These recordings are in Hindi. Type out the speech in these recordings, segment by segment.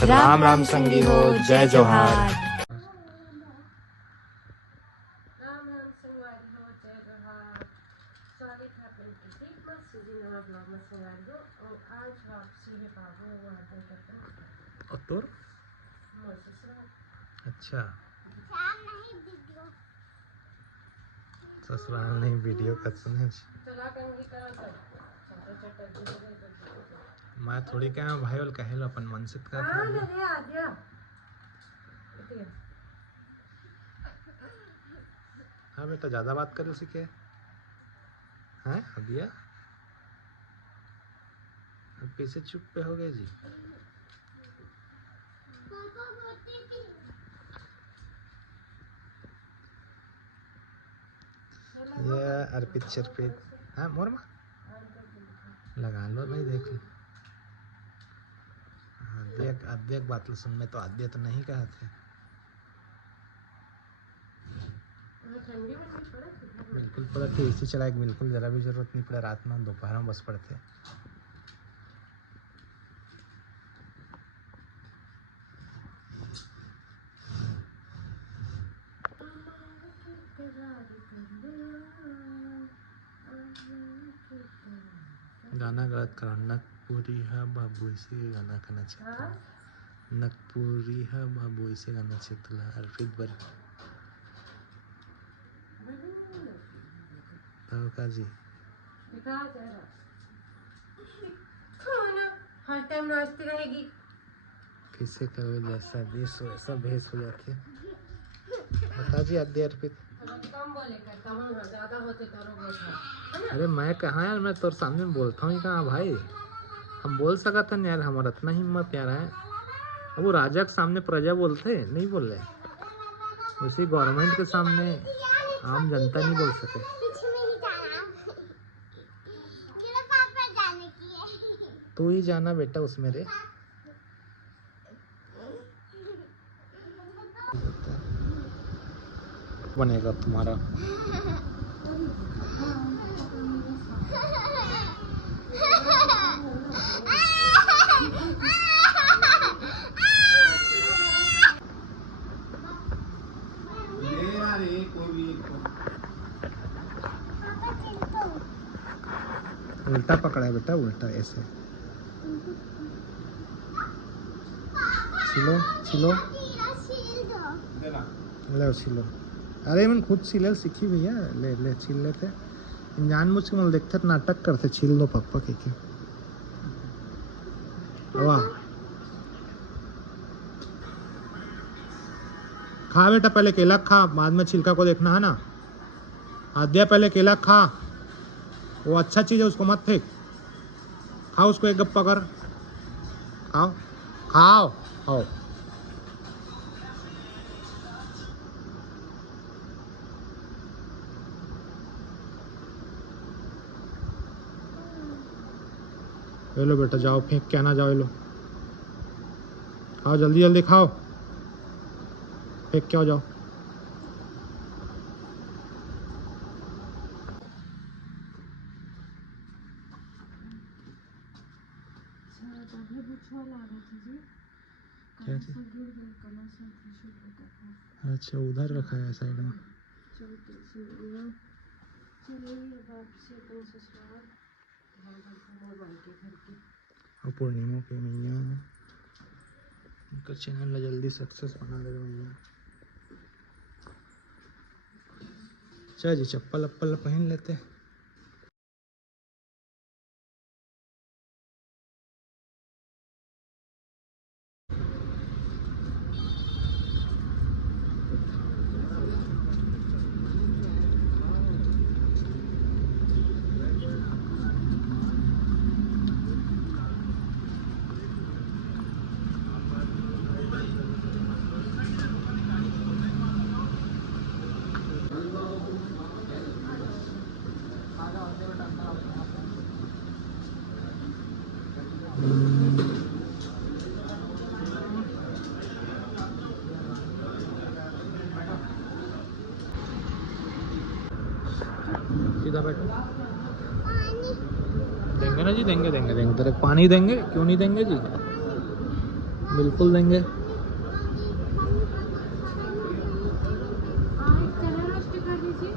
राम राम संगी हो, जय जोहार। राम राम संगवारी हो, जय जोहार। स्वागत है अपने किसी मस्त नवा ब्लॉग में संगवारी हो। और आज वापसी है बाबू वो आते करते हैं और तो अच्छा ससुराल नहीं वीडियो का सुने चला कंगी तरह कर छोटे छोटे मैं थोड़ी कहा भाई वाल कहे लो अपन मन से का हां रे आ गया हाँ बेटा ज्यादा बात करे सीखे हैं अबिया अब पीछे चुप पे हो गए जी। ये अर्पित शर्पित हाँ मोर मा लगा लो भाई देख लो। आद्य बात सुन में तो आद्य तो नहीं कहा थे। बिल्कुल पड़ा थे इसी चला बिल्कुल जरा भी जरूरत नहीं पड़ा रात में दोपहर में बस पड़ते। गाना गलत करो नकपुरी है बाबू इसे गाना करना चाहता हूँ। नकपुरी है बाबू इसे गाना चाहता हूँ अर्पित बरी का जी हर टाइम नाचती रहेगी। किसे करो जैसा भेष हो ऐसा भेष हो जाती है। बता जी आद्य अर्पित कम बोले करता हूँ ज्यादा होते करो बोलता। अरे मैं कहाँ यार मैं तोर सामने में बोलता हूँ कहाँ भाई हम बोल सका था यार हमारा इतना हिम्मत यार है। अब वो राजा के सामने प्रजा बोलते नहीं बोल रहे उसी गवर्नमेंट के सामने आम जनता नहीं बोल सके। तू ही जाना बेटा उसमें रे बनेगा तुम्हारा। उल्टा पकड़ा है बेटा उल्टा ऐसे छिलो छिलो ले छिलो। अरे मैं खुद छिले सीखी भैया ले ले छील लेते जानबूझ के मतलब देखते नाटक करते छील दो पक पक के वाह खा बेटा पहले केला खा बाद में छिलका को देखना है ना। आद्या पहले केला खा वो अच्छा चीज है उसको मत फेंक खाओ उसको एक गप्पा कर खाओ खाओ खाओ। ये लो बेटा जाओ फेंक के आना जाओ ये लो खाओ जल्दी जल्दी खाओ फेंक के आओ जाओ। क्या चीज? अच्छा उधर रखा है साइड में। और पूर्णिमा के मैया उनका चैनल जल्दी सक्सेस बना दे मैया। चल जी चप्पल अप्पल पहन लेते। सीधा बैठो देंगे ना जी देंगे देंगे देंगे तेरे पानी देंगे क्यों नहीं देंगे जी बिल्कुल देंगे। एक चना रोस्ट कर दीजिए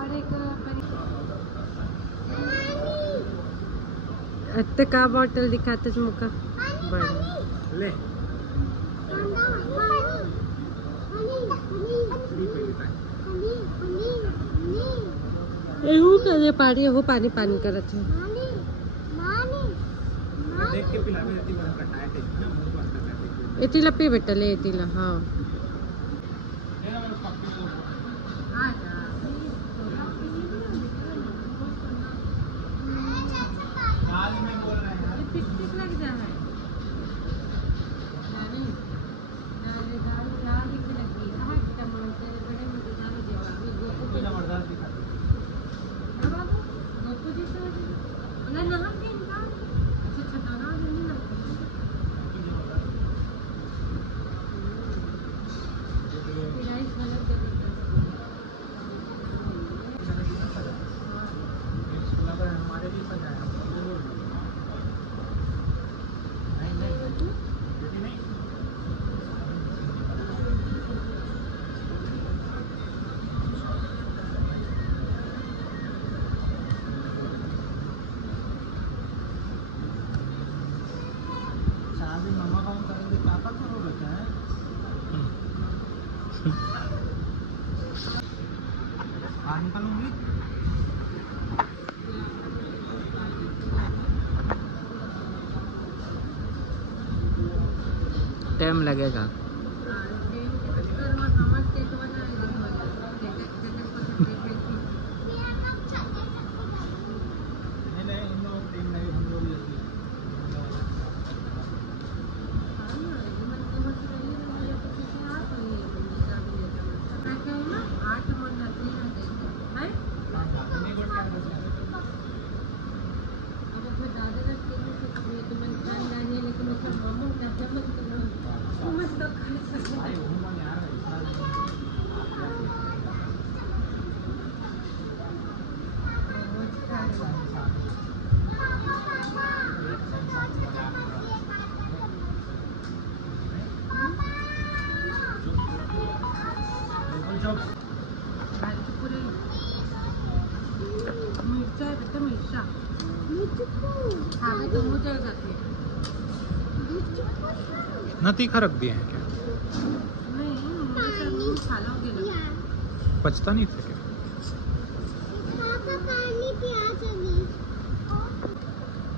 और एक अत्ते का बॉटल दिखाते मुका बड़ा ले एहू करे पानी हो पानी पानी करत है देख के पिला में इतनी बड़ा कटाया थे ना मुंह बंद कर दे। एतीला पे बेटा ले एतीला हाँ आज में बोल रहे हैं यार टिक लग जा है नानी नाले दाल दाल दिख लगी है टमाटर बड़े मजेदार हो जाएगा गोपू तो जबरदस्त दिखा अब गोपू जी से ना ना के इनका अच्छा छटाना नहीं ना राइस वाला दे देता हमारे भी सजाया मम्मा काम करेंगे पापा करो बेटा है बाहर निकालूंगी टाइम लगेगा न तीखा रख दिए हैं क्या पचता नहीं था क्या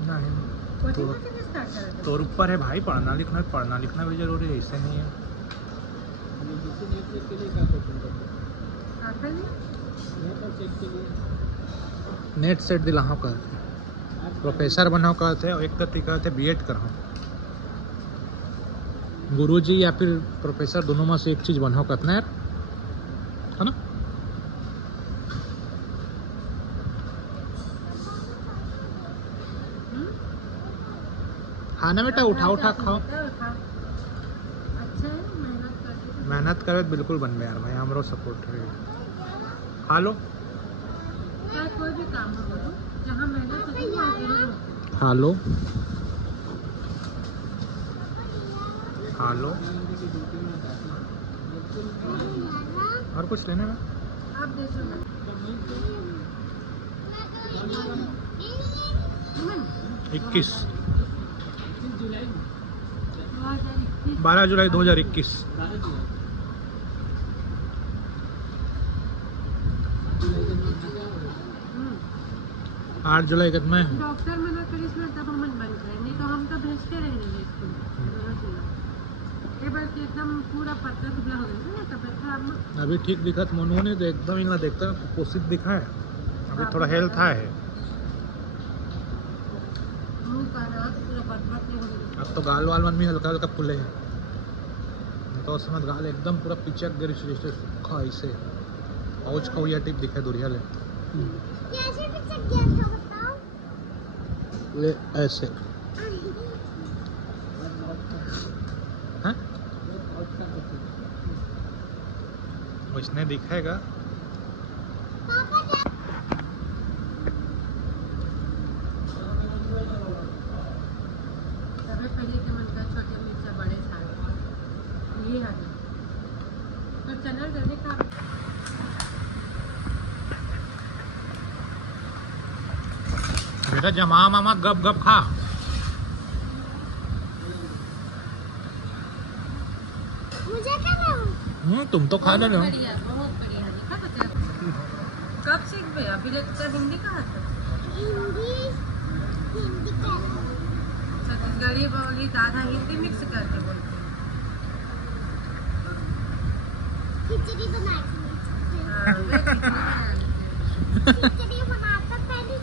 नहीं तो ऊपर है भाई पढ़ना लिखना भी जरूरी है इससे नहीं है नेट सेट दिलाओ कहते प्रोफेसर बनाओ कहते और एक तरीके कहते बीएड कराओ गुरुजी या फिर प्रोफेसर दोनों में से एक चीज बनाओ कहते ना यार है ना खाना बेटा उठा खाओ मेहनत करे बिल्कुल बन में यार भाई हमरो सपोर्ट है खा लो कोई भी काम हो जहाँ मेहनत होती है वहाँ जरूर खा लो खा लो और कुछ लेने में आप देखो ना 21 12 जुलाई 2021 8 जुलाई कितना है डॉक्टर मना करे इसमें तब हम बंद करें नहीं तो हम तो भेजते रहेंगे स्कूल बल्कि एकदम पूरा पतला दुबला हो गया ना तबियत खराब अभी ठीक दिखा तो मनु ने तो एकदम इतना देखता कुपोषित दिखा है अभी थोड़ा हेल्थ है मुंह का नाक पूरा पतला हो गया अब तो गाल वाल मन भी हल्का हल्का फूले हैं तो उस समय गाल एकदम पूरा पिचक गई जैसे सूखा ऐसे औच कौड़िया टिप दिखा दुरिया ले कैसे पिचक गया था बताओ ले ऐसे हैं उसने दिखाएगा पहले के मन का छोटे मिर्चा बड़े ये है तो चलो जल्दी खा। बेटा जमा मामा गप गप खा। मुझे क्या खाऊं? तुम तो खा ले रहे हो। बढ़िया, बहुत बढ़िया। देखा बच्चा कब सीख गए? अभी तो हिंदी कहा था। हिंदी का छत्तीसगढ़ी बोली दादा हिंदी मिक्स करके बोलते हैं। खिचड़ी बनाई थी। हाँ, वे खिचड़ी बना लेते हैं। खिचड़ी बनाता पहले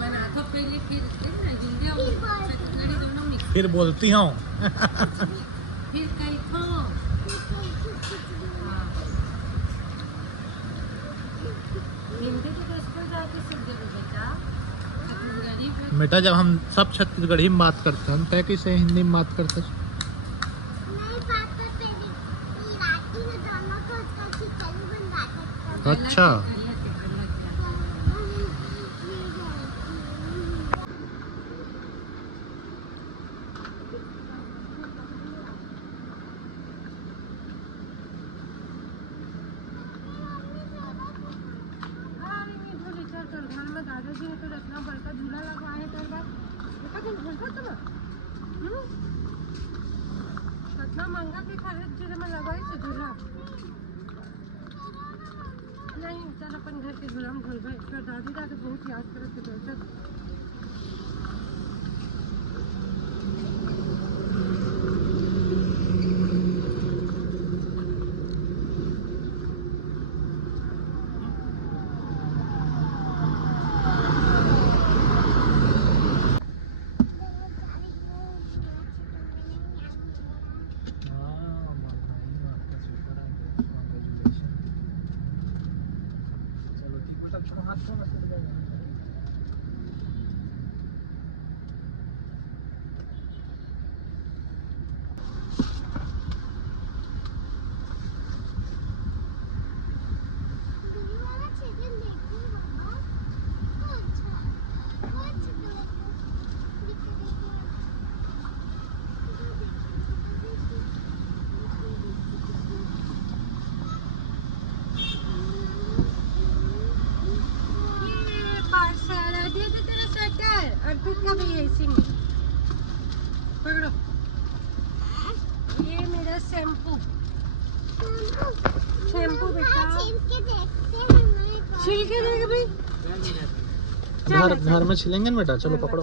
बना तो पहले फिर हिंदी और छत्तीसगढ़ी दोनों मिक्स। फिर बोलती हूँ। फिर कहीं खो। हाँ। हिंदी तो स्कूल जाके सीख गए बेटा। छत्तीसगढ़ी पे बेटा जब हम सब छत्तीसगढ़ी में बात करते हैं तय किसे हिंदी में बात करते हैं? नहीं पापा पहले राती में दोनों को उसका खिचड़ी बनवाते थे। अच्छा। घर में दादाजी ने तो इतना बड़का झूला लगा है कर बात देखा तुम झूलता तुम इतना महंगा के खरीद चीज में लगाई से झूला नहीं चल अपन घर के झूला में झूल गए फिर दादी दादी बहुत याद करते थे। अर्पित का भी है इसी में पकड़ो। ये मेरा शैम्पू बेटा छिल के देगा भाई घर में छिलेंगे ना बेटा। चलो पकड़ो।